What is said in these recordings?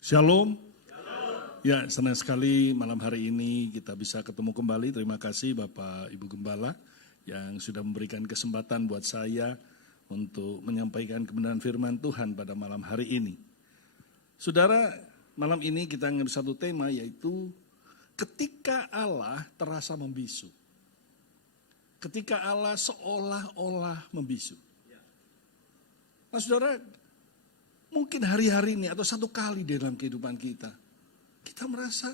Shalom. Ya, senang sekali malam hari ini kita bisa ketemu kembali. Terima kasih Bapak Ibu Gembala yang sudah memberikan kesempatan buat saya untuk menyampaikan kebenaran firman Tuhan pada malam hari ini. Saudara, malam ini kita ngambil satu tema yaitu ketika Allah terasa membisu. Ketika Allah seolah-olah membisu. Nah saudara, mungkin hari-hari ini atau satu kali di dalam kehidupan kita merasa,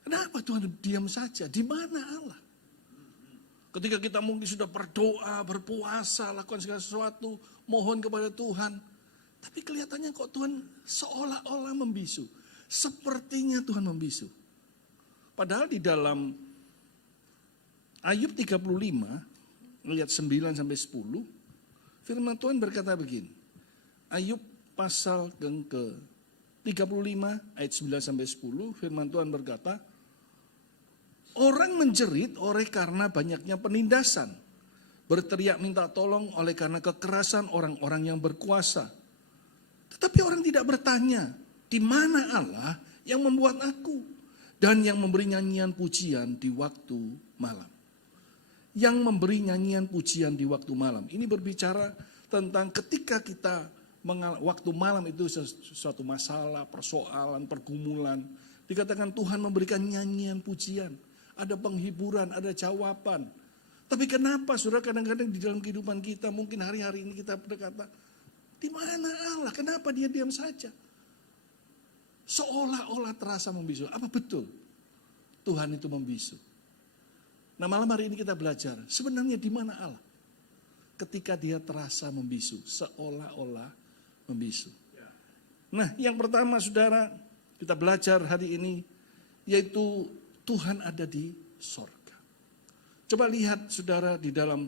kenapa Tuhan diam saja? Di mana Allah? Ketika kita mungkin sudah berdoa, berpuasa, lakukan segala sesuatu, mohon kepada Tuhan. Tapi kelihatannya kok Tuhan seolah-olah membisu. Sepertinya Tuhan membisu. Padahal di dalam Ayub 35, lihat 9-10, firman Tuhan berkata begini. Ayub pasal ke 35 ayat 9-10 firman Tuhan berkata, orang menjerit oleh karena banyaknya penindasan, berteriak minta tolong oleh karena kekerasan orang-orang yang berkuasa. Tetapi orang tidak bertanya, di mana Allah yang membuat aku dan yang memberi nyanyian pujian di waktu malam. Yang memberi nyanyian pujian di waktu malam. Ini berbicara tentang ketika kita waktu malam itu sesuatu masalah, persoalan, pergumulan. Dikatakan Tuhan memberikan nyanyian pujian. Ada penghiburan, ada jawaban. Tapi kenapa saudara kadang-kadang di dalam kehidupan kita, mungkin hari-hari ini kita berkata, di mana Allah? Kenapa dia diam saja? Seolah-olah terasa membisu. Apa betul Tuhan itu membisu? Nah malam hari ini kita belajar, sebenarnya di mana Allah? Ketika dia terasa membisu, seolah-olah membisu. Nah yang pertama saudara kita belajar hari ini yaitu Tuhan ada di sorga. Coba lihat saudara di dalam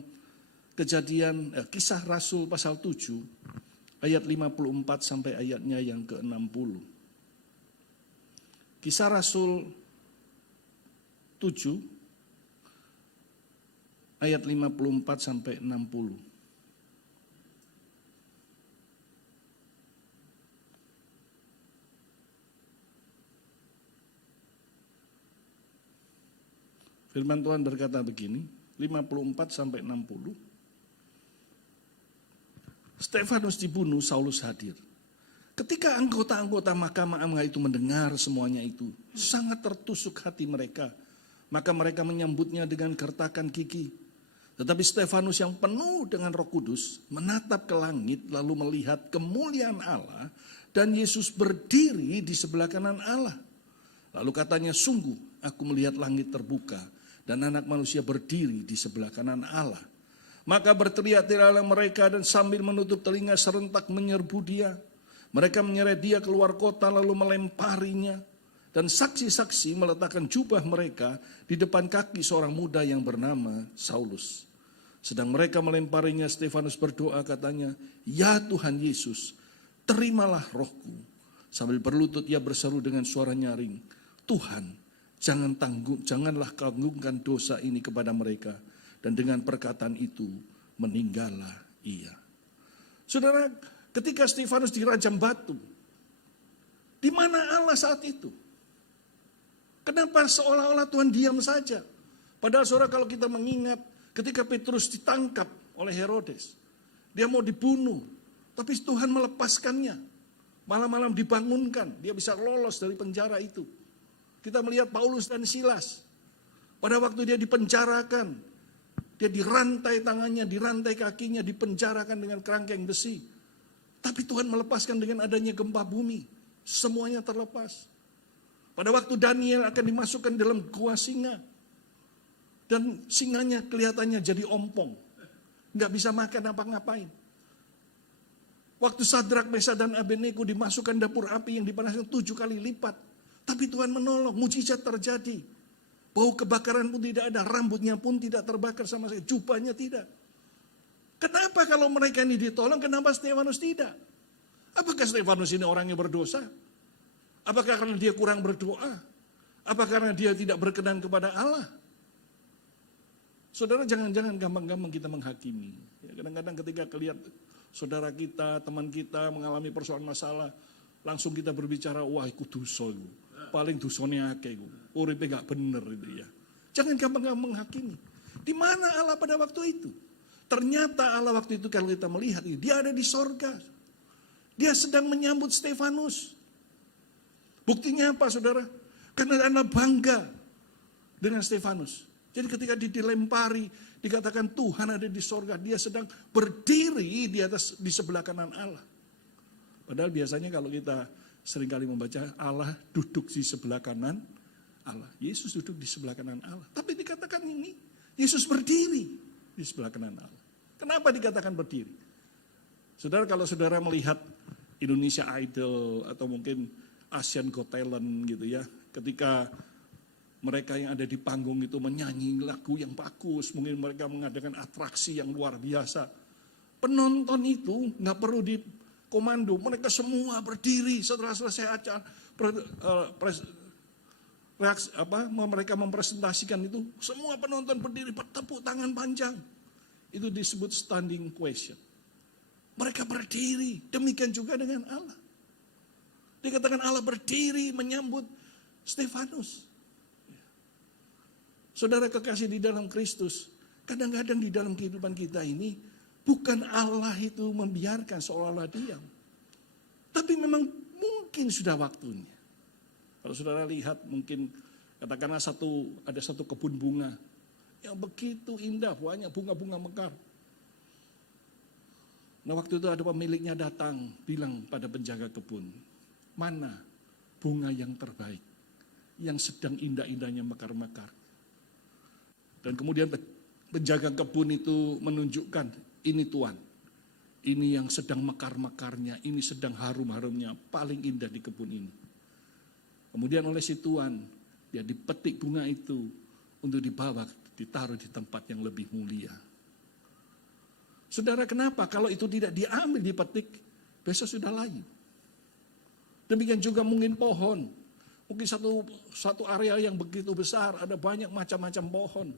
Kejadian Kisah Rasul pasal 7 ayat 54 sampai ayatnya yang ke-60. Kisah Rasul 7 ayat 54 sampai 60. Firman Tuhan berkata begini, 54 sampai 60. Stefanus dibunuh, Saulus hadir. Ketika anggota-anggota mahkamah itu mendengar semuanya itu, sangat tertusuk hati mereka. Maka mereka menyambutnya dengan gertakan gigi. Tetapi Stefanus yang penuh dengan Roh Kudus menatap ke langit lalu melihat kemuliaan Allah dan Yesus berdiri di sebelah kanan Allah. Lalu katanya, sungguh aku melihat langit terbuka dan anak manusia berdiri di sebelah kanan Allah. Maka berteriak-teriaklah mereka dan sambil menutup telinga serentak menyerbu dia. Mereka menyeret dia keluar kota lalu melemparinya. Dan saksi-saksi meletakkan jubah mereka di depan kaki seorang muda yang bernama Saulus. Sedang mereka melemparinya, Stefanus berdoa katanya, ya Tuhan Yesus, terimalah rohku. Sambil berlutut ia berseru dengan suara nyaring, Tuhan, janganlah tanggungkan dosa ini kepada mereka. Dan dengan perkataan itu meninggallah ia. Saudara, ketika Stefanus dirajam batu, di mana Allah saat itu? Kenapa seolah-olah Tuhan diam saja? Padahal saudara kalau kita mengingat ketika Petrus ditangkap oleh Herodes, dia mau dibunuh, tapi Tuhan melepaskannya. Malam-malam dibangunkan, dia bisa lolos dari penjara itu. Kita melihat Paulus dan Silas. Pada waktu dia dipenjarakan, dia dirantai tangannya, dirantai kakinya, dipenjarakan dengan kerangkeng besi. Tapi Tuhan melepaskan dengan adanya gempa bumi. Semuanya terlepas. Pada waktu Daniel akan dimasukkan dalam gua singa. Dan singanya kelihatannya jadi ompong. Nggak bisa makan apa-ngapain. Waktu Sadrak, Mesak dan Abednego dimasukkan dapur api yang dipanaskan 7 kali lipat. Tapi Tuhan menolong, mujizat terjadi. Bau kebakaran pun tidak ada, rambutnya pun tidak terbakar sama sekali, jubahnya tidak. Kenapa kalau mereka ini ditolong, kenapa Stefanus tidak? Apakah Stefanus ini orangnya berdosa? Apakah karena dia kurang berdoa? Apa karena dia tidak berkenan kepada Allah? Saudara jangan gampang-gampang kita menghakimi. Kadang-kadang ketika lihat saudara kita, teman kita mengalami persoalan masalah, langsung kita berbicara, wah iku dosa iku. Paling dosane akeh iku. Uripe gak bener itu ya. Jangan gampang-gampang menghakimi. Di mana Allah pada waktu itu? Ternyata Allah waktu itu kalau kita melihat, dia ada di sorga. Dia sedang menyambut Stefanus. Buktinya apa saudara? Karena Allah bangga dengan Stefanus. Jadi ketika dilempari, dikatakan Tuhan ada di sorga, dia sedang berdiri di sebelah kanan Allah. Padahal biasanya kalau kita seringkali membaca, Allah duduk di sebelah kanan Allah. Yesus duduk di sebelah kanan Allah. Tapi dikatakan ini, Yesus berdiri di sebelah kanan Allah. Kenapa dikatakan berdiri? Saudara, kalau saudara melihat Indonesia Idol atau mungkin Asian Got Talent gitu ya, ketika mereka yang ada di panggung itu menyanyi lagu yang bagus, mungkin mereka mengadakan atraksi yang luar biasa. Penonton itu nggak perlu dikomando, mereka semua berdiri setelah selesai acara. Mereka mempresentasikan itu, semua penonton berdiri bertepuk tangan panjang. Itu disebut standing question. Mereka berdiri, demikian juga dengan Allah. Dikatakan Allah berdiri menyambut Stefanus. Saudara kekasih di dalam Kristus, kadang-kadang di dalam kehidupan kita ini, bukan Allah itu membiarkan seolah-olah diam. Tapi memang mungkin sudah waktunya. Kalau saudara lihat mungkin katakanlah ada satu kebun bunga yang begitu indah, banyak bunga-bunga mekar. Nah waktu itu ada pemiliknya datang, bilang pada penjaga kebun, mana bunga yang terbaik, yang sedang indah-indahnya mekar-mekar. Dan kemudian penjaga kebun itu menunjukkan, ini Tuan, ini yang sedang mekar-mekarnya, ini sedang harum-harumnya, paling indah di kebun ini. Kemudian oleh si Tuan, dia dipetik bunga itu untuk dibawa, ditaruh di tempat yang lebih mulia. Saudara, kenapa? Kalau itu tidak diambil, dipetik, besok sudah layu. Demikian juga mungkin pohon. Mungkin satu area yang begitu besar, ada banyak macam-macam pohon.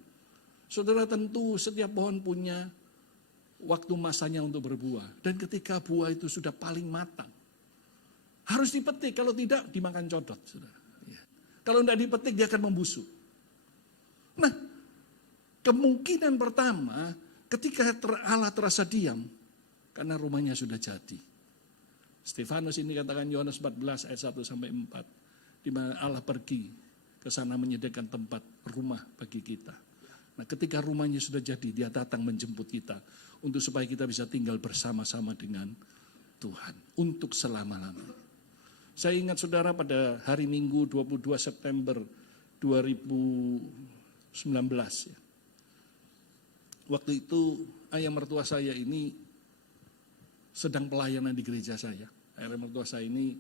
Saudara, tentu setiap pohon punya waktu masanya untuk berbuah. Dan ketika buah itu sudah paling matang, harus dipetik, kalau tidak dimakan codot. Saudara. Kalau tidak dipetik dia akan membusuk. Nah, kemungkinan pertama ketika Allah terasa diam, karena rumahnya sudah jadi. Stefanus ini katakan Yohanes 14 ayat 1 sampai 4, di mana Allah pergi ke sana menyediakan tempat rumah bagi kita. Nah, ketika rumahnya sudah jadi, dia datang menjemput kita untuk supaya kita bisa tinggal bersama-sama dengan Tuhan untuk selama-lamanya. Saya ingat saudara pada hari Minggu 22 September 2019 ya. Waktu itu ayah mertua saya ini sedang pelayanan di gereja saya. Ayah mertua saya ini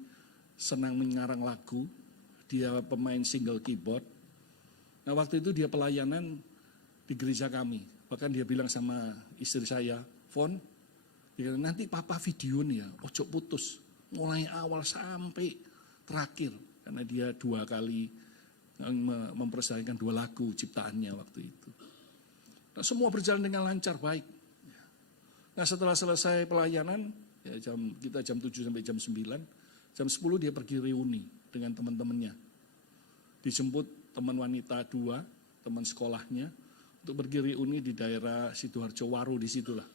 senang mengarang lagu, dia pemain single keyboard. Nah waktu itu dia pelayanan di gereja kami. Bahkan dia bilang sama istri saya, Fon, dia kata, nanti papa video nih ya, ojo putus. Mulai awal sampai terakhir. Karena dia 2 kali mempersembahkan 2 lagu ciptaannya waktu itu. Nah, semua berjalan dengan lancar, baik. Nah setelah selesai pelayanan, ya kita jam 7 sampai jam 9, jam 10 dia pergi reuni dengan teman-temannya. Dijemput teman wanita 2, teman sekolahnya, untuk pergi reuni di daerah Sidoarjo Waru, di situlah.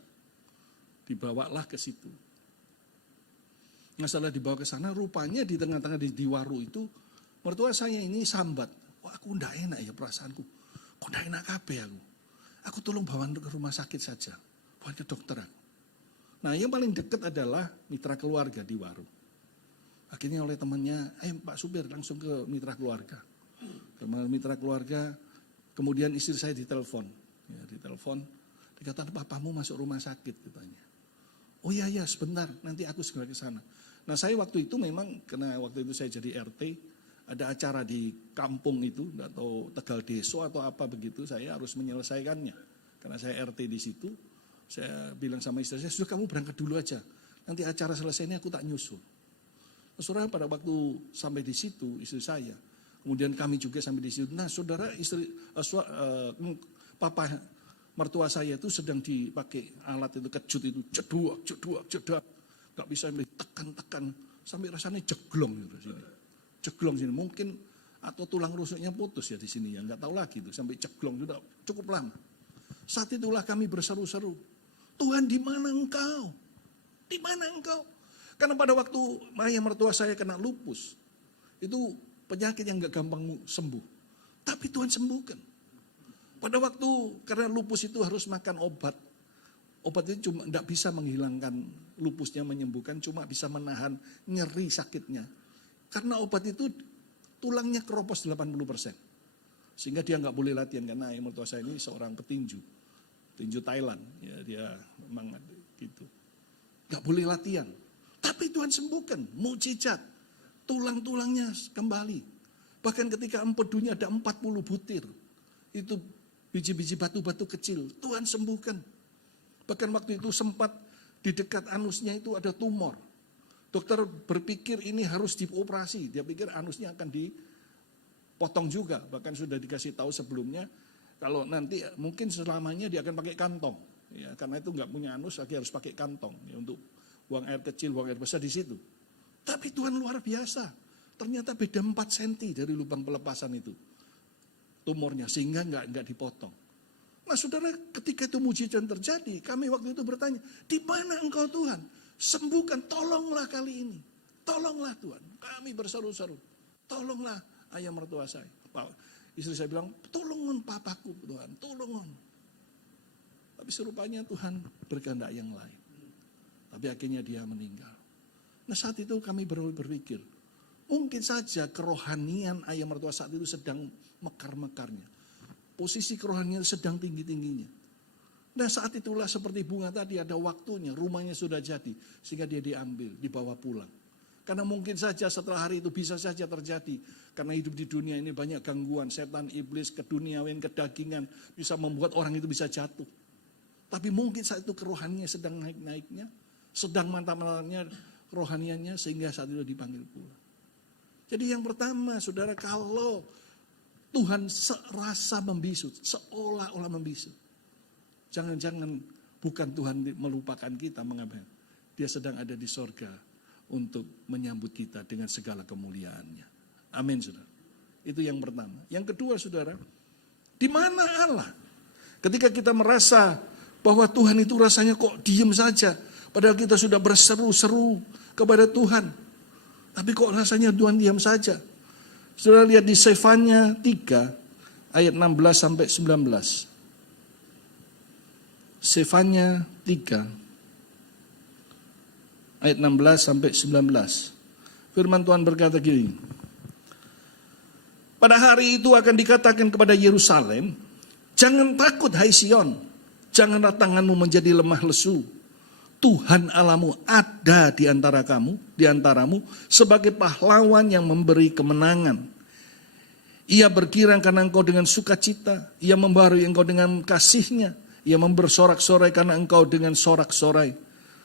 Dibawalah ke situ. Nah setelah dibawa ke sana, rupanya di tengah-tengah di Waru itu, mertua saya ini sambat. Wah aku ndak enak ya perasaanku, kok ndak enak kabeh aku. Aku tolong bawa ke rumah sakit saja, bawa ke dokter aku. Nah yang paling dekat adalah mitra keluarga di Waru. Akhirnya oleh temannya, Pak supir langsung ke mitra keluarga. Ke mitra keluarga, kemudian istri saya ditelepon. Ya, ditelepon, dikatakan papamu masuk rumah sakit katanya. Oh iya sebentar, nanti aku segera ke sana. Nah saya waktu itu memang, karena waktu itu saya jadi RT, ada acara di kampung itu, atau Tegal Deso atau apa begitu, saya harus menyelesaikannya. Karena saya RT di situ, saya bilang sama istri saya, sudah kamu berangkat dulu aja, nanti acara selesai ini aku tak nyusul. Saudara pada waktu sampai di situ, istri saya, kemudian kami juga sampai di situ. Nah saudara papa mertua saya itu sedang dipakai alat itu kejut itu, jeduk, gak bisa tekan-tekan sampai rasanya jeglong gitu sini. Jeglong sini, mungkin atau tulang rusuknya putus ya di sini ya, nggak tahu lagi tuh, sampai jeglong sudah cukup lama. Saat itulah kami berseru-seru, Tuhan di mana Engkau? Di mana Engkau? Karena pada waktu ayah mertua saya kena lupus, itu penyakit yang nggak gampang sembuh, tapi Tuhan sembuhkan. Pada waktu karena lupus itu harus makan obat. Obat itu cuma tidak bisa menghilangkan lupusnya, menyembuhkan, cuma bisa menahan nyeri sakitnya. Karena obat itu tulangnya keropos 80%. Sehingga dia nggak boleh latihan, karena ayah mertua saya ini seorang petinju Thailand. Ya, dia memang gitu. Nggak boleh latihan. Tapi Tuhan sembuhkan, mukjizat. Tulang-tulangnya kembali. Bahkan ketika empedunya ada 40 butir. Itu biji-biji batu-batu kecil, Tuhan sembuhkan. Bahkan waktu itu sempat di dekat anusnya itu ada tumor. Dokter berpikir ini harus dioperasi, dia pikir anusnya akan dipotong juga. Bahkan sudah dikasih tahu sebelumnya, kalau nanti mungkin selamanya dia akan pakai kantong. Ya, karena itu nggak punya anus, lagi harus pakai kantong ya, untuk buang air kecil, buang air besar di situ. Tapi Tuhan luar biasa, ternyata beda 4 cm dari lubang pelepasan itu. Tumornya, sehingga nggak dipotong. Nah saudara, ketika itu mujizat terjadi, kami waktu itu bertanya, di mana Engkau Tuhan? Sembuhkan, tolonglah kali ini. Tolonglah Tuhan. Kami berseru-seru, tolonglah ayah mertua saya. Istri saya bilang, tolongon papaku Tuhan, tolongon. Tapi serupanya Tuhan berkehendak yang lain. Tapi akhirnya dia meninggal. Nah saat itu kami berpikir, mungkin saja kerohanian ayah mertua saat itu sedang mekar-mekarnya. Posisi kerohanian sedang tinggi-tingginya. Nah saat itulah seperti bunga tadi, ada waktunya, rumahnya sudah jadi. Sehingga dia diambil, dibawa pulang. Karena mungkin saja setelah hari itu bisa saja terjadi. Karena hidup di dunia ini banyak gangguan, setan, iblis, keduniawian, kedagingan. Bisa membuat orang itu bisa jatuh. Tapi mungkin saat itu kerohaniannya sedang naik-naiknya. Sedang mantap-mantapnya kerohaniannya, sehingga saat itu dipanggil pulang. Jadi yang pertama saudara, kalau Tuhan serasa membisu, seolah-olah membisu. Jangan-jangan bukan Tuhan melupakan kita, mengapa? Dia sedang ada di sorga untuk menyambut kita dengan segala kemuliaannya. Amin saudara. Itu yang pertama. Yang kedua saudara, di mana Allah? Ketika kita merasa bahwa Tuhan itu rasanya kok diem saja. Padahal kita sudah berseru-seru kepada Tuhan. Tapi kok rasanya Tuhan diam saja. Saudara lihat di Sefanya 3 ayat 16 sampai 19. Sefanya 3 ayat 16 sampai 19. Firman Tuhan berkata gini. Pada hari itu akan dikatakan kepada Yerusalem, jangan takut hai Sion, janganlah tanganmu menjadi lemah lesu. Tuhan Allahmu ada di antara antaramu sebagai pahlawan yang memberi kemenangan. Ia bergirangkan engkau dengan sukacita, ia membaharui engkau dengan kasih-Nya, ia membersorak-sorai karena engkau dengan sorak-sorai.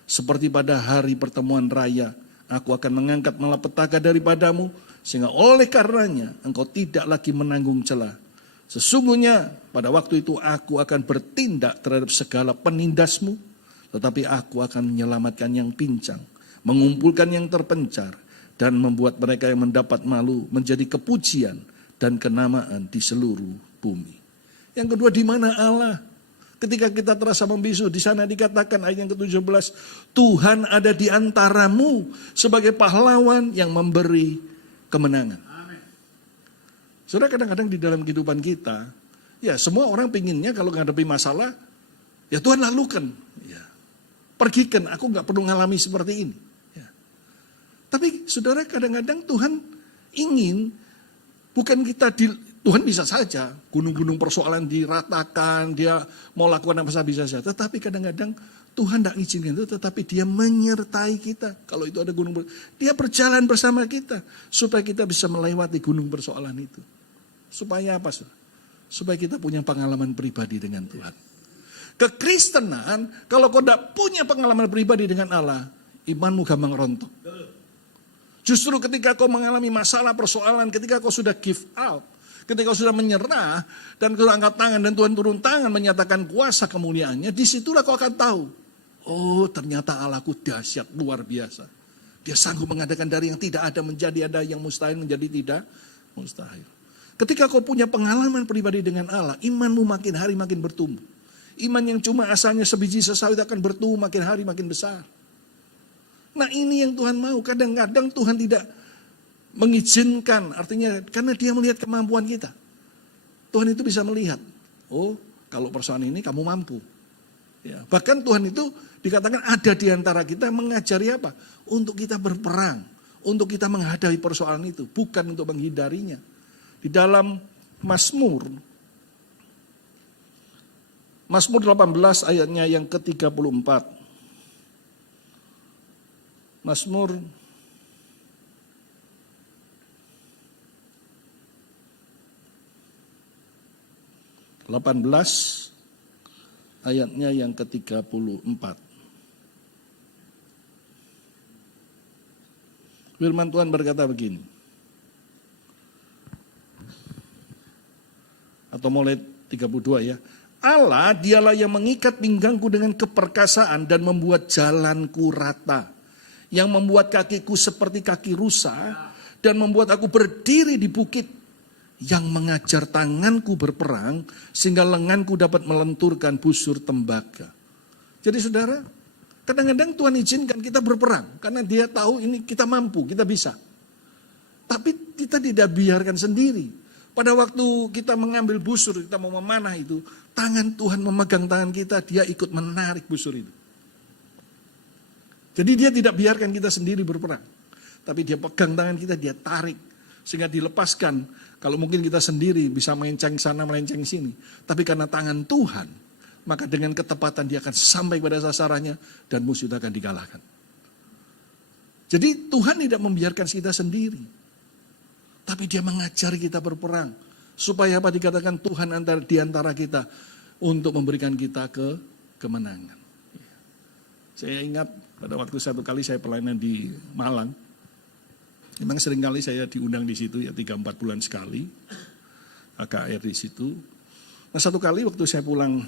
Seperti pada hari pertemuan raya, aku akan mengangkat malapetaka daripadamu, sehingga oleh karenanya engkau tidak lagi menanggung celah. Sesungguhnya pada waktu itu aku akan bertindak terhadap segala penindasmu, tetapi aku akan menyelamatkan yang pincang, mengumpulkan yang terpencar, dan membuat mereka yang mendapat malu menjadi kepujian dan kenamaan di seluruh bumi. Yang kedua, di mana Allah? Ketika kita terasa membisu, di sana dikatakan ayat yang ke-17, Tuhan ada di antaramu sebagai pahlawan yang memberi kemenangan. Amin. Saudara, kadang-kadang di dalam kehidupan kita, ya semua orang pinginnya kalau menghadapi masalah, ya Tuhan lalukan. Ya. Pergikan, aku nggak perlu ngalami seperti ini. Ya. Tapi saudara, kadang-kadang Tuhan ingin, bukan kita Tuhan bisa saja gunung-gunung persoalan diratakan, dia mau lakukan apa saja bisa saja. Tetapi kadang-kadang Tuhan tidak izinkan itu, tetapi dia menyertai kita. Kalau itu ada gunung, dia berjalan bersama kita. Supaya kita bisa melewati gunung persoalan itu. Supaya apa? Supaya kita punya pengalaman pribadi dengan Tuhan. Kekristenan, kalau kau tidak punya pengalaman pribadi dengan Allah, imanmu gampang rontok. Justru ketika kau mengalami masalah, persoalan, ketika kau sudah give up, ketika kau sudah menyerah, dan kau angkat tangan, dan Tuhan turun tangan menyatakan kuasa kemuliaannya, disitulah kau akan tahu, oh ternyata Allahku dahsyat luar biasa. Dia sanggup mengadakan dari yang tidak ada menjadi ada, yang mustahil menjadi tidak mustahil. Ketika kau punya pengalaman pribadi dengan Allah, imanmu makin hari makin bertumbuh. Iman yang cuma asalnya sebiji sesawit akan bertumbuh makin hari makin besar. Nah ini yang Tuhan mau. Kadang-kadang Tuhan tidak mengizinkan, artinya karena dia melihat kemampuan kita. Tuhan itu bisa melihat, oh kalau persoalan ini kamu mampu. Ya, bahkan Tuhan itu dikatakan ada di antara kita mengajari apa? Untuk kita berperang, untuk kita menghadapi persoalan itu, bukan untuk menghindarinya. Di dalam Mazmur 18 ayatnya yang ke-34. Mazmur 18 ayatnya yang ke-34. Firman Tuhan berkata begini. Atau mulai 32 ya. Allah dialah yang mengikat pinggangku dengan keperkasaan dan membuat jalanku rata. Yang membuat kakiku seperti kaki rusa dan membuat aku berdiri di bukit. Yang mengajar tanganku berperang sehingga lenganku dapat melenturkan busur tembaga. Jadi saudara, kadang-kadang Tuhan izinkan kita berperang karena dia tahu ini kita mampu, kita bisa. Tapi kita tidak biarkan sendiri. Pada waktu kita mengambil busur, kita mau memanah itu, tangan Tuhan memegang tangan kita, dia ikut menarik busur itu. Jadi dia tidak biarkan kita sendiri berperang. Tapi dia pegang tangan kita, dia tarik. Sehingga dilepaskan, kalau mungkin kita sendiri bisa melenceng sana, melenceng sini. Tapi karena tangan Tuhan, maka dengan ketepatan dia akan sampai pada sasarannya dan musuh itu akan dikalahkan. Jadi Tuhan tidak membiarkan kita sendiri. Tapi dia mengajari kita berperang. Supaya apa dikatakan Tuhan di antara kita untuk memberikan kita kemenangan. Saya ingat pada waktu satu kali saya pelayanan di Malang. Memang seringkali saya diundang di situ ya 3-4 bulan sekali. AKR di situ. Nah satu kali waktu saya pulang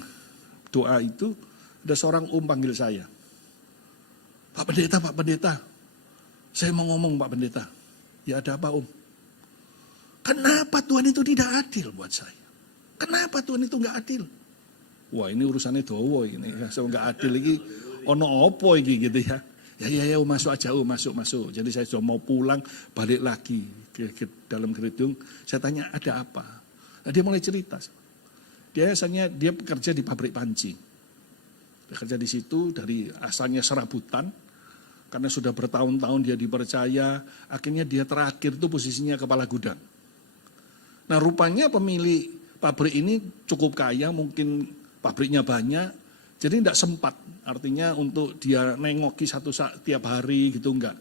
doa itu, ada seorang panggil saya. Pak Pendeta, saya mau ngomong Pak Pendeta. Ya ada apa Kenapa Tuhan itu tidak adil buat saya? Kenapa Tuhan itu enggak adil? Wah ini urusannya dowo ini, saya enggak adil lagi. Ono opo iki gitu ya. Ya masuk aja masuk. Jadi saya sudah mau pulang, balik lagi ke dalam gedung. Saya tanya ada apa? Nah, dia mulai cerita. Dia bekerja di pabrik panci. Dia kerja di situ dari asalnya serabutan. Karena sudah bertahun-tahun dia dipercaya. Akhirnya dia terakhir itu posisinya kepala gudang. Nah rupanya pemilik pabrik ini cukup kaya, mungkin pabriknya banyak. Jadi tidak sempat, artinya untuk dia nengoki satu saat tiap hari gitu enggak.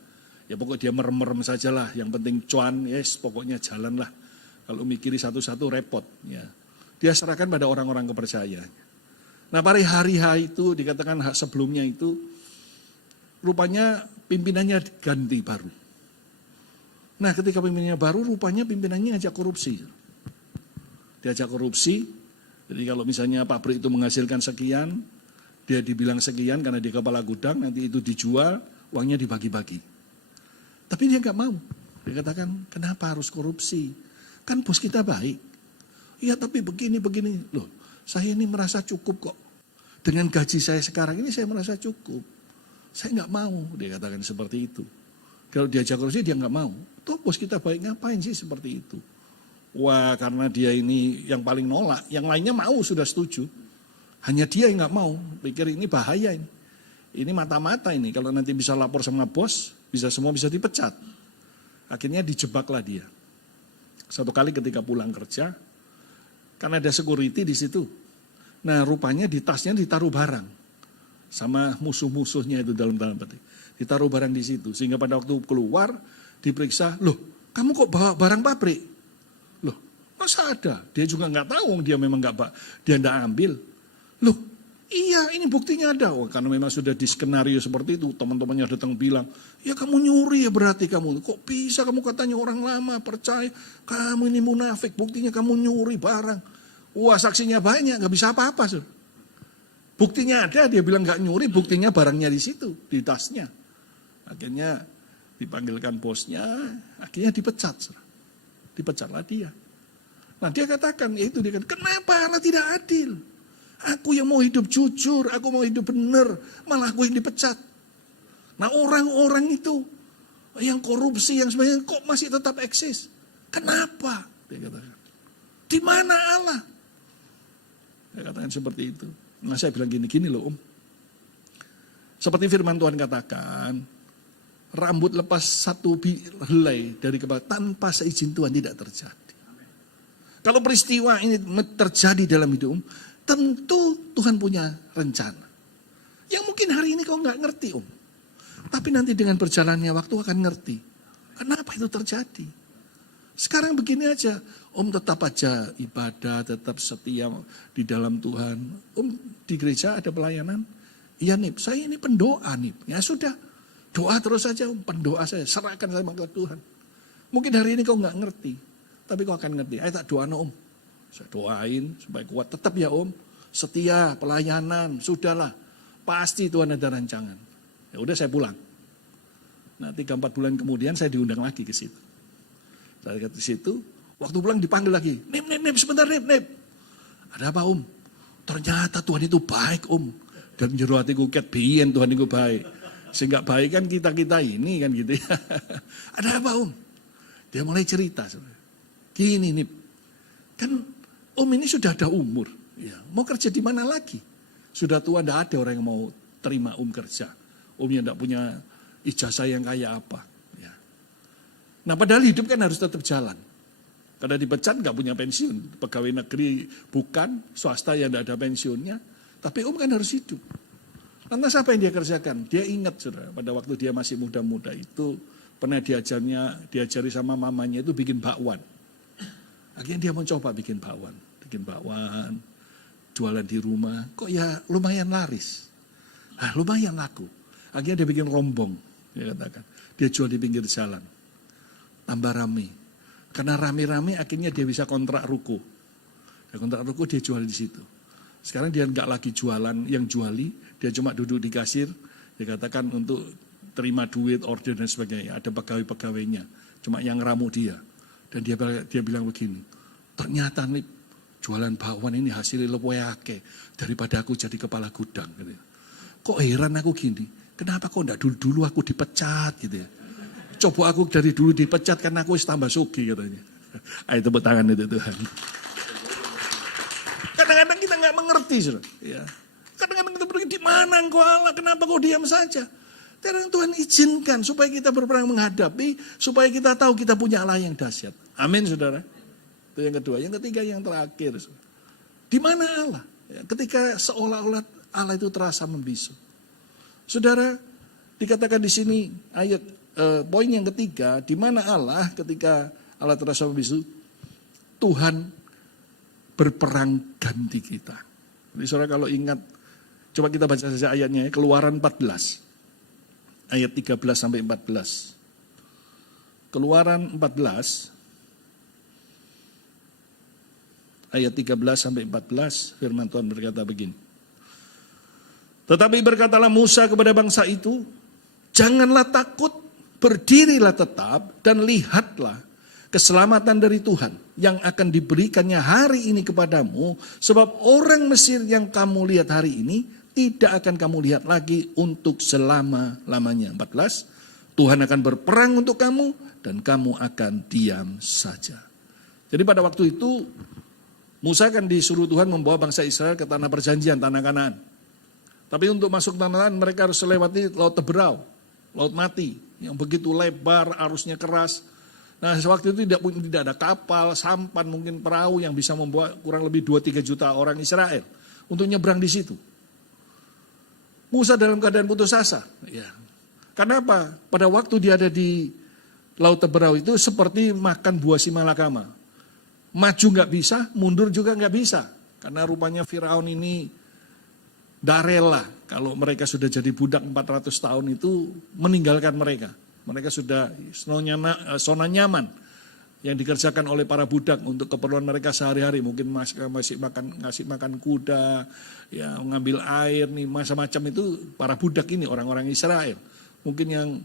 Ya pokoknya dia merem-merem sajalah, yang penting cuan, yes pokoknya jalan lah. Kalau mikiri satu-satu repot. Ya. Dia serahkan pada orang-orang kepercayaan. Nah pada hari H itu dikatakan hak sebelumnya itu, rupanya pimpinannya ganti baru. Nah ketika pimpinannya baru, rupanya pimpinannya ajak korupsi. Diajak korupsi, jadi kalau misalnya pabrik itu menghasilkan sekian, dia dibilang sekian karena dia kepala gudang, nanti itu dijual, uangnya dibagi-bagi. Tapi dia nggak mau. Dia katakan, kenapa harus korupsi? Kan bos kita baik. Iya tapi begini. Loh, saya ini merasa cukup kok. Dengan gaji saya sekarang ini saya merasa cukup. Saya nggak mau, dia katakan seperti itu. Kalau diajak korupsi dia nggak mau. Tuh bos kita baik, ngapain sih seperti itu? Wah karena dia ini yang paling nolak, yang lainnya mau sudah setuju. Hanya dia yang nggak mau, pikir ini bahaya ini. Ini mata-mata ini, kalau nanti bisa lapor sama bos, semua bisa dipecat. Akhirnya dijebaklah dia. Satu kali ketika pulang kerja, kan ada security di situ. Nah rupanya di tasnya ditaruh barang. Sama musuh-musuhnya itu dalam tanda petik. Ditaruh barang di situ, sehingga pada waktu keluar, diperiksa, loh kamu kok bawa barang pabrik? Loh masa ada? Dia juga nggak tahu, dia memang dia nggak ambil. Loh, iya ini buktinya ada. Karena memang sudah di skenario seperti itu, teman-temannya datang bilang, ya kamu nyuri ya berarti kamu. Kok bisa kamu katanya orang lama percaya, kamu ini munafik, buktinya kamu nyuri barang. Wah saksinya banyak, nggak bisa apa-apa. Buktinya ada, dia bilang nggak nyuri, buktinya barangnya di situ, di tasnya. Akhirnya Dipanggilkan bosnya, akhirnya dipecat. Dipecatlah dia. Nah dia katakan, yaitu dia katakan, kenapa Allah tidak adil? Aku yang mau hidup jujur, aku mau hidup benar, malah aku yang dipecat. Nah orang-orang itu yang korupsi, yang sebenarnya kok masih tetap eksis. Kenapa? Dia katakan, di mana Allah? Dia katakan seperti itu. Nah saya bilang gini loh seperti firman Tuhan katakan, rambut lepas satu helai dari kepala tanpa seizin Tuhan tidak terjadi. Kalau peristiwa ini terjadi dalam hidup tentu Tuhan punya rencana. Yang mungkin hari ini kau nggak ngerti tapi nanti dengan berjalannya waktu akan ngerti. Kenapa itu terjadi? Sekarang begini aja, tetap aja ibadah, tetap setia di dalam Tuhan. Di gereja ada pelayanan. Iya nih, saya ini pendoa nih. Ya sudah, doa terus saja, pendoa saya, serahkan sama ke Tuhan. Mungkin hari ini kau nggak ngerti, tapi kau akan ngerti. Ayo tak doa saya doain supaya kuat. Tetap ya setia, pelayanan, sudahlah. Pasti Tuhan ada rancangan. Ya udah saya pulang. Nah 3-4 bulan kemudian saya diundang lagi ke situ. Saya ke situ, waktu pulang dipanggil lagi. Nip, sebentar Nip. Ada apa Ternyata Tuhan itu baik Dan jero hatiku ket biyen Tuhan itu baik. Sehingga baik kan kita ini kan gitu ya. Ada apa Dia mulai cerita. Gini Nip, kan ini sudah ada umur. Ya, mau kerja di mana lagi? Sudah tua, tidak ada orang yang mau terima kerja. Yang tidak punya ijazah yang kayak apa. Ya. Nah padahal hidup kan harus tetap jalan. Karena dipecat nggak punya pensiun. Pegawai negeri bukan, swasta yang tidak ada pensiunnya. Tapi kan harus hidup. Lantas apa yang dia kerjakan? Dia ingat saudara, pada waktu dia masih muda-muda itu pernah diajari sama mamanya itu bikin bakwan. Akhirnya dia mencoba bikin bakwan, jualan di rumah. Kok ya lumayan laris, lumayan laku. Akhirnya dia bikin rombong, dia katakan. Dia jual di pinggir jalan, tambah rame. Karena rame-rame akhirnya dia bisa kontrak ruko. Kontrak ruko dia jual di situ. Sekarang dia nggak lagi jualan yang juali, dia cuma duduk di kasir, dia katakan untuk terima duit, order dan sebagainya. Ada pegawai-pegawainya, cuma yang ramu dia. Dan dia bilang begini, ternyata nih jualan bakwan ini hasilnya lebih akeh daripada aku jadi kepala gudang. Gitu. Kok heran aku gini, kenapa kok enggak dulu aku dipecat gitu ya. Coba aku dari dulu dipecat karena aku tambah sugih katanya. Ayo tepuk tangan itu Tuhan. Kadang-kadang kita nggak mengerti, ya. Kadang-kadang kita berpikir, di mana engkau Allah, kenapa kau diam saja? Kadang Tuhan izinkan supaya kita berperang menghadapi, supaya kita tahu kita punya Allah yang dahsyat. Amin, saudara. Itu yang kedua. Yang ketiga, yang terakhir. Di mana Allah? Ya, ketika seolah-olah Allah itu terasa membisu. Saudara, dikatakan di sini ayat poin yang ketiga, di mana Allah ketika Allah terasa membisu, Tuhan berperang ganti kita. Jadi saudara kalau ingat, coba kita baca saja ayatnya, Keluaran 14. Ayat 13 sampai 14. Keluaran 14. Ayat 13 sampai 14, firman Tuhan berkata begini. Tetapi berkatalah Musa kepada bangsa itu, janganlah takut, berdirilah tetap dan lihatlah keselamatan dari Tuhan yang akan diberikannya hari ini kepadamu, sebab orang Mesir yang kamu lihat hari ini tidak akan kamu lihat lagi untuk selama-lamanya. 14, Tuhan akan berperang untuk kamu dan kamu akan diam saja. Jadi pada waktu itu Musa kan disuruh Tuhan membawa bangsa Israel ke tanah perjanjian, tanah Kanaan. Tapi untuk masuk tanah Kanaan mereka harus melewati laut Teberau, laut mati yang begitu lebar, arusnya keras. Nah waktu itu tidak ada kapal, sampan, mungkin perahu yang bisa membawa kurang lebih 2-3 juta orang Israel untuk nyebrang di situ. Musa dalam keadaan putus asa. Ya. Karena apa? Pada waktu dia ada di Laut Teberau itu seperti makan buah simalakama. Maju nggak bisa, mundur juga nggak bisa. Karena rupanya Firaun ini tidak rela kalau mereka sudah jadi budak 400 tahun itu meninggalkan mereka. Mereka sudah zona nyaman yang dikerjakan oleh para budak untuk keperluan mereka sehari-hari. Mungkin masih ngasih makan kuda, ya ngambil air nih macam-macam itu para budak ini orang-orang Israel. Mungkin yang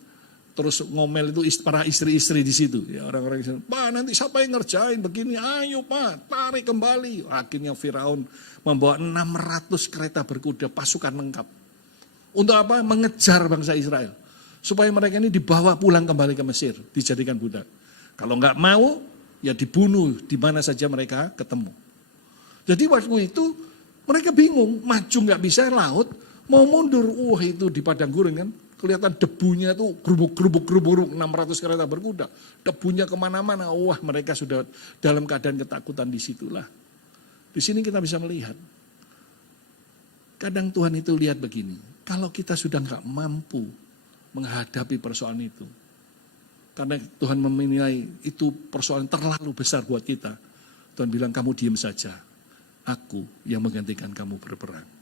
Terus ngomel itu para istri-istri di situ. Ya, orang-orang di sana, Pak nanti siapa yang ngerjain begini? Ayo Pak, tarik kembali. Akhirnya Firaun membawa 600 kereta berkuda pasukan lengkap. Untuk apa? Mengejar bangsa Israel. Supaya mereka ini dibawa pulang kembali ke Mesir, dijadikan budak. Kalau nggak mau, ya dibunuh di mana saja mereka ketemu. Jadi waktu itu mereka bingung, maju nggak bisa laut, mau mundur. Itu di padang gurun kan. Kelihatan debunya itu gerubuk-gerubuk 600 kereta berkuda. Debunya kemana-mana. Wah mereka sudah dalam keadaan ketakutan di situlah. Di sini kita bisa melihat. Kadang Tuhan itu lihat begini. Kalau kita sudah nggak mampu menghadapi persoalan itu. Karena Tuhan menilai itu persoalan terlalu besar buat kita. Tuhan bilang kamu diam saja. Aku yang menggantikan kamu berperang.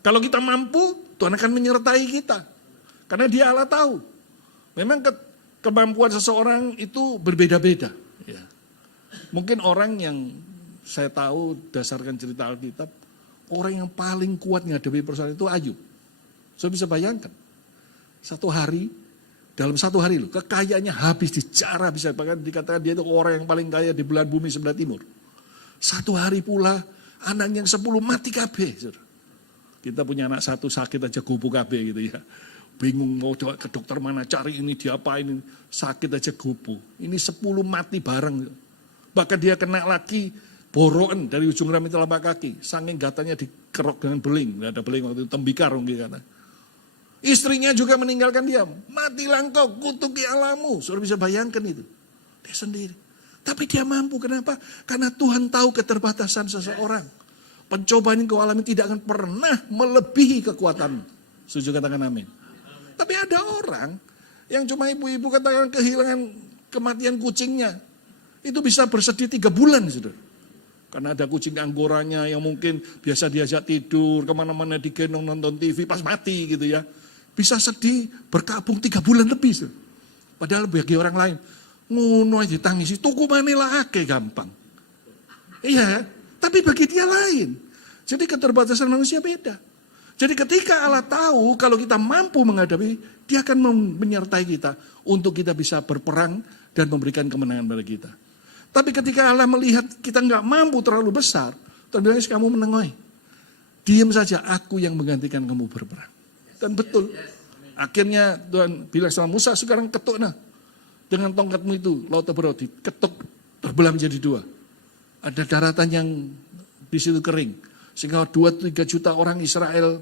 Kalau kita mampu, Tuhan akan menyertai kita. Karena dia Allah tahu. Memang kemampuan seseorang itu berbeda-beda. Ya. Mungkin orang yang saya tahu dasarkan cerita Alkitab, orang yang paling kuat menghadapi persoalan itu Ayub. Saya bisa bayangkan. Dalam satu hari loh, kekayaannya habis dijarah, bisa bahkan dikatakan dia itu orang yang paling kaya di belahan bumi sebelah timur. Satu hari pula, anak yang 10 mati kabeh. Kita punya anak satu sakit aja gubuk kabeh gitu ya. Bingung mau coba ke dokter mana, cari ini diapain, ini sakit aja gubuk. Ini 10 mati bareng. Bahkan dia kena lagi boroan dari ujung rambut telapak kaki. Saking gatanya dikerok dengan beling. Nggak ada beling waktu itu, tembikar gitu kata. Istrinya juga meninggalkan dia. Matilah engkau, kutuki Allahmu. Saudara bisa bayangkan itu. Dia sendiri. Tapi dia mampu, kenapa? Karena Tuhan tahu keterbatasan seseorang. Pencobaan yang kau alami tidak akan pernah melebihi kekuatanmu. Setuju katakan amin. Tapi ada orang yang cuma ibu-ibu katakan kehilangan kematian kucingnya. Itu bisa bersedih 3 bulan, saudara. Karena ada kucing anggoranya yang mungkin biasa diajak tidur, kemana-mana digendong nonton TV, pas mati gitu ya. Bisa sedih, berkabung 3 bulan lebih. Saudara. Padahal bagi orang lain, ngono aja tangisi, tuku manila ake gampang. Iya, tapi bagi dia lain. Jadi keterbatasan manusia beda. Jadi ketika Allah tahu kalau kita mampu menghadapi, dia akan menyertai kita untuk kita bisa berperang dan memberikan kemenangan pada kita. Tapi ketika Allah melihat kita nggak mampu terlalu besar, Tuhan bilang kamu menengoi. Diam saja, aku yang menggantikan kamu berperang. Dan betul. Akhirnya Tuhan bilang sama Musa, sekarang ketuk nah. Dengan tongkatmu itu, laut berarti ketuk, terbelah menjadi 2. Ada daratan yang di situ kering. Sehingga 2-3 juta orang Israel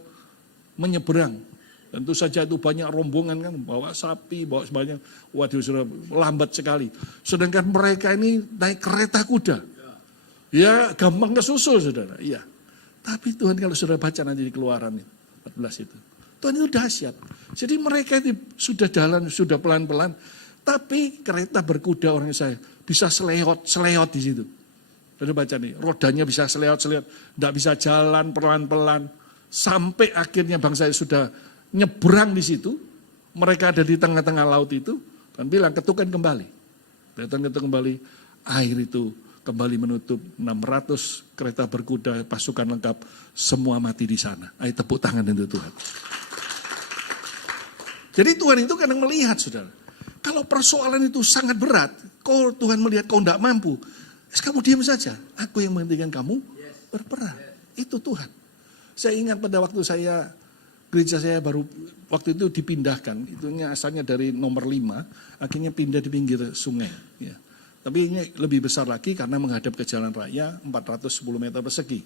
menyeberang. Tentu saja itu banyak rombongan kan, bawa sapi, bawa sebanyak. Waduh, sudah lambat sekali. Sedangkan mereka ini naik kereta kuda. Ya, gampang kesusul, saudara. Iya. Tapi Tuhan kalau sudah baca nanti di Keluaran 14 itu. Tuhan itu dahsyat. Jadi mereka itu sudah jalan, sudah pelan-pelan. Tapi kereta berkuda orang saya bisa seleot di situ. Sudah baca nih, rodanya bisa seleot, tidak bisa jalan pelan-pelan. Sampai akhirnya bangsa sudah nyebrang di situ, mereka ada di tengah-tengah laut itu, dan bilang ketukan kembali. Ketuk kembali, air itu kembali menutup 600 kereta berkuda, pasukan lengkap, semua mati di sana. Ayo tepuk tangan untuk Tuhan. Jadi Tuhan itu kadang melihat, saudara. Kalau persoalan itu sangat berat, kalau Tuhan melihat kau tidak mampu, kamu diam saja, aku yang menghentikan kamu berperang. Itu Tuhan. Saya ingat pada waktu gereja saya baru waktu itu dipindahkan, itunya asalnya dari nomor 5, akhirnya pindah di pinggir sungai. Ya. Tapi ini lebih besar lagi karena menghadap ke jalan raya 410 meter persegi.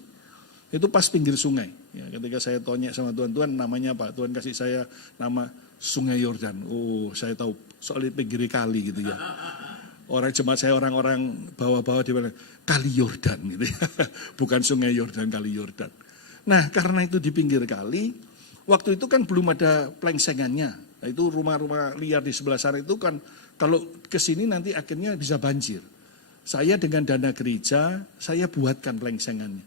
Itu pas pinggir sungai. Ya, ketika saya tanya sama Tuhan, namanya apa? Tuhan kasih saya nama Sungai Yordan. Oh, saya tahu soal pinggir kali gitu ya. Orang jemaat saya orang-orang bawah-bawah di mana Kali Yordan gitu ya. Bukan Sungai Yordan, Kali Yordan. Nah, karena itu di pinggir kali, waktu itu kan belum ada plengsengannya. Nah, itu rumah-rumah liar di sebelah sana itu kan kalau ke sini nanti akhirnya bisa banjir. Saya dengan dana gereja, saya buatkan plengsengannya.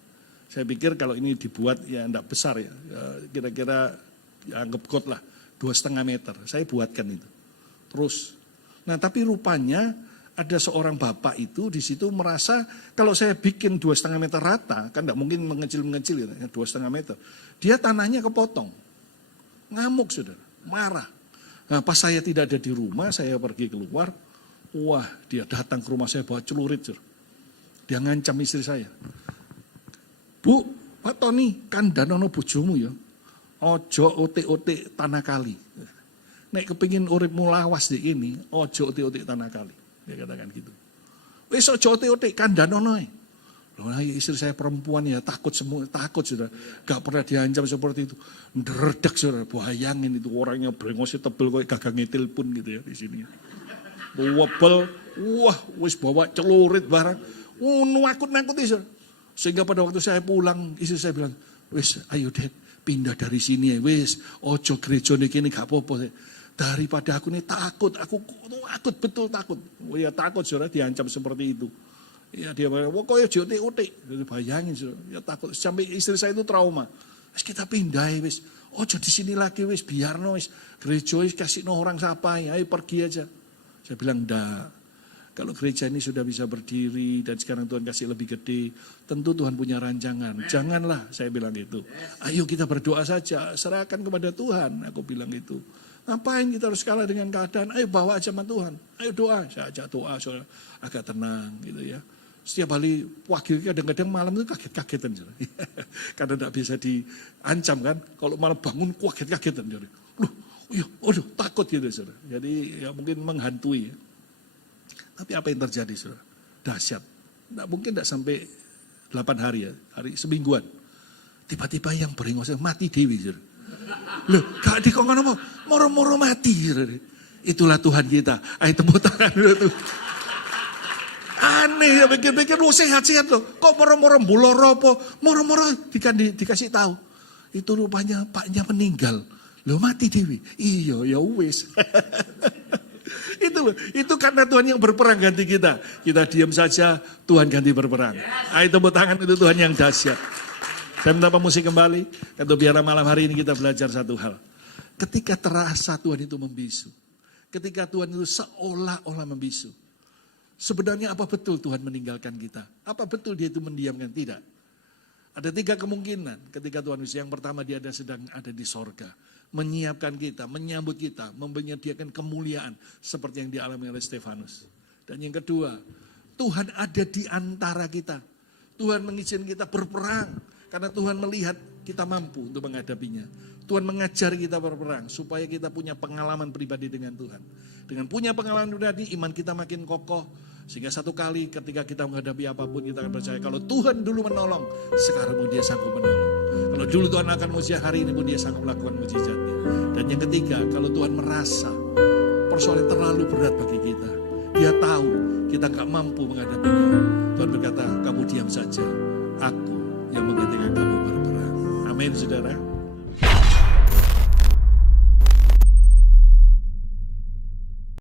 Saya pikir kalau ini dibuat ya enggak besar ya, kira-kira ya, anggap got lah, 2,5 meter. Saya buatkan itu. Terus, nah tapi rupanya ada seorang bapak itu di situ merasa kalau saya bikin 2,5 meter rata, kan enggak mungkin mengecil-mengecil ya, 2,5 meter. Dia tanahnya kepotong. Ngamuk saudara, marah. Nah, pas saya tidak ada di rumah, saya pergi keluar, wah dia datang ke rumah saya bawa celurit. Dia ngancam istri saya. Bu, Pak Tony, kandhanono bojomu ya. Ojo otik-otik tanah kali. Nek kepingin uripmu lawas di ini, ojo otik-otik tanah kali. Dia katakan gitu. Wis ojo otik-otik kandhanono. Loh, istri saya perempuan ya takut semua, takut sudah. Gak pernah diancam seperti itu. Nderedek saudara, bayangin itu orangnya brengosnya tebel kayak gagang telepon gitu ya di sini. Webel, wah wis bawa celurit barang. Nakut-nakut itu. Sehingga pada waktu saya pulang, istri saya bilang, wis ayo deh pindah dari sini ya, wis ojo gereja ini gak apa-apa. Daripada aku ini takut, aku takut, betul takut. Oh ya takut saudara diancam seperti itu. Ya dia bilang, wah kok ya otik-otik. Bayangin saudara, ya takut. Sampai istri saya itu trauma. Wis kita pindah ya wis, ojo di sini lagi wis, biarno wis. Gereja wis kasih no orang sapa ya, ayo pergi aja. Saya bilang enggak. Kalau gereja ini sudah bisa berdiri dan sekarang Tuhan kasih lebih gede, tentu Tuhan punya rancangan. Janganlah, saya bilang gitu. Ayo kita berdoa saja, serahkan kepada Tuhan, aku bilang gitu. Ngapain kita harus kalah dengan keadaan? Ayo bawa aja sama Tuhan. Ayo doa, saya ajak doa, soalnya agak tenang gitu ya. Setiap kali pagi kadang-kadang malam itu kaget-kagetan. Karena tidak bisa diancam kan. Kalau malam bangun kaget-kagetan. Aduh, takut gitu saudara. Jadi ya mungkin menghantui ya. Tapi apa yang terjadi saudara? Dahsyat. Mungkin tidak sampai 8 hari ya, hari semingguan. Tiba-tiba yang berengosnya mati dewi saudara. Loh, gak dikongkon apa? Moro-moro mati saudara. Itulah Tuhan kita. Ayo tepuk tangan dulu tuh. Aneh ya, pikir-pikir lu sehat-sehat loh. Kok moro-moro buloro apa? Moro-moro dikasih tahu. Itu rupanya paknya meninggal. Loh mati dewi. Iya ya wis. Itu karena Tuhan yang berperang ganti kita. Kita diam saja, Tuhan ganti berperang. Ayo tepuk tangan itu Tuhan yang dahsyat. Saya minta pemusik kembali, atau biar malam hari ini kita belajar satu hal. Ketika terasa Tuhan itu membisu. Ketika Tuhan itu seolah-olah membisu. Sebenarnya apa betul Tuhan meninggalkan kita? Apa betul dia itu mendiamkan? Tidak. Ada 3 kemungkinan ketika Tuhan bisu. Yang pertama dia sedang ada di sorga. Menyiapkan kita, menyambut kita, menyediakan kemuliaan seperti yang dialami oleh Stefanus. Dan yang kedua, Tuhan ada di antara kita. Tuhan mengizinkan kita berperang karena Tuhan melihat kita mampu untuk menghadapinya. Tuhan mengajar kita berperang supaya kita punya pengalaman pribadi dengan Tuhan. Dengan punya pengalaman pribadi, iman kita makin kokoh. Sehingga satu kali ketika kita menghadapi apapun, kita akan percaya kalau Tuhan dulu menolong, sekarang pun dia sanggup menolong. Kalau dulu Tuhan akan mujizat, hari ini pun dia sanggup melakukan mujizatnya. Dan yang ketiga, kalau Tuhan merasa persoalan terlalu berat bagi kita, dia tahu kita gak mampu menghadapinya. Tuhan berkata, kamu diam saja, aku yang menggantikan kamu berperang. Amin saudara.